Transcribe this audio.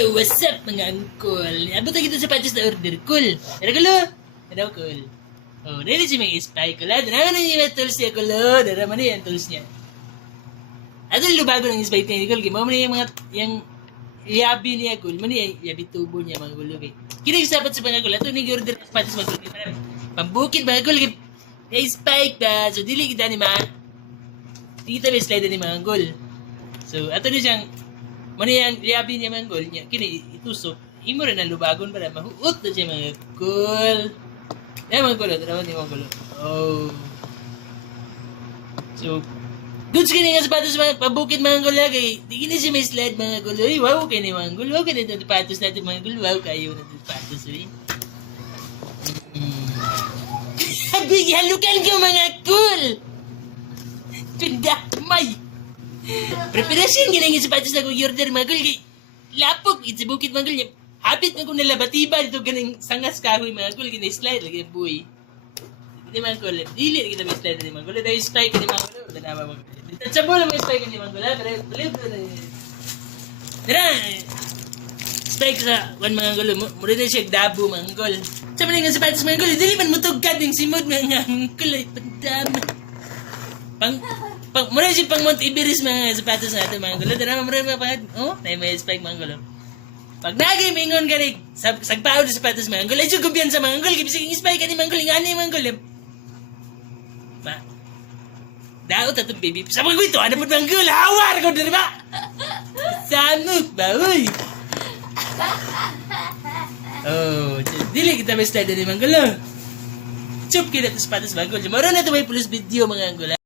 Yo, what's up mga angkol? Abot na kita sa patis na order, cool. Pero kulo, ano cool. Oh, dahil si mga spy ko lang. Dara man yung tools niya, kulo. Dara man yung tools niya. Ato yung lubago ng spy niya, cool. Kaya mo yung mga, yung yabi niya, cool. Mani yung yabi tubo niya, mga kulo. Kinig sapat sa mga cool. Ato yung order sa patis mga cool. Pambukid mga cool. Kaya spy ba? So, dili kita ni mga, kita may slide ni mga cool. So, ato na siyang, mani yang liabi niya mga gol niya, kini itusok, imo rin ang lubagon para mahuot na siya mga gol. Yan mga gol, tarawan niya mga gol. Oh. So, goods kini nga sapatos mga pabukid mga gol lagi. Di kini siya may slide mga gol. Uy, wow kini mga gol. Wow kini ito sapatos natin mga gol. Wow kayo na ito sapatos. Sabi, halukan ko mga gol. Tunda, may. Preparasyon gina nga sapatos na kong order mga gul. Lapok, it's bukit mga gul. Habit na kong nalabatiba dito ganang sangas kahoy mga gul. Gina slide lagi ang buhay. Hindi mga gul. Dili na kita may slide ni mga gul. Dahil spike ni mga gul. Tanawa mga gul. Sa bola may spike ni mga gul. Tara! Spike sa one mga gul. Mura na siya dabo mga gul. Sa mga nga sapatos mga gul. Dili man mutugkad yung simod mga gul. Pagdama. Mura siya pang Mount Everest mga sapatos natin mga gulo. Dara mura mga pangad. Oh, na may spike mga gulo. Pag nagay mingon ganig sagpao sa sapatos mga gulo. Ay gubiyan sa mga gulo. Kibisig spike ani mga gulo. Ngani mga gulo. Pa. Daot ato baby. Sa mga gulo ano pud mga gulo. Hawar ko diri ba? Sanok ba uy. Oh, dili kita may slide ni mga gulo. Chup kita sa sapatos mga gulo. Mura na to may plus video mga gulo.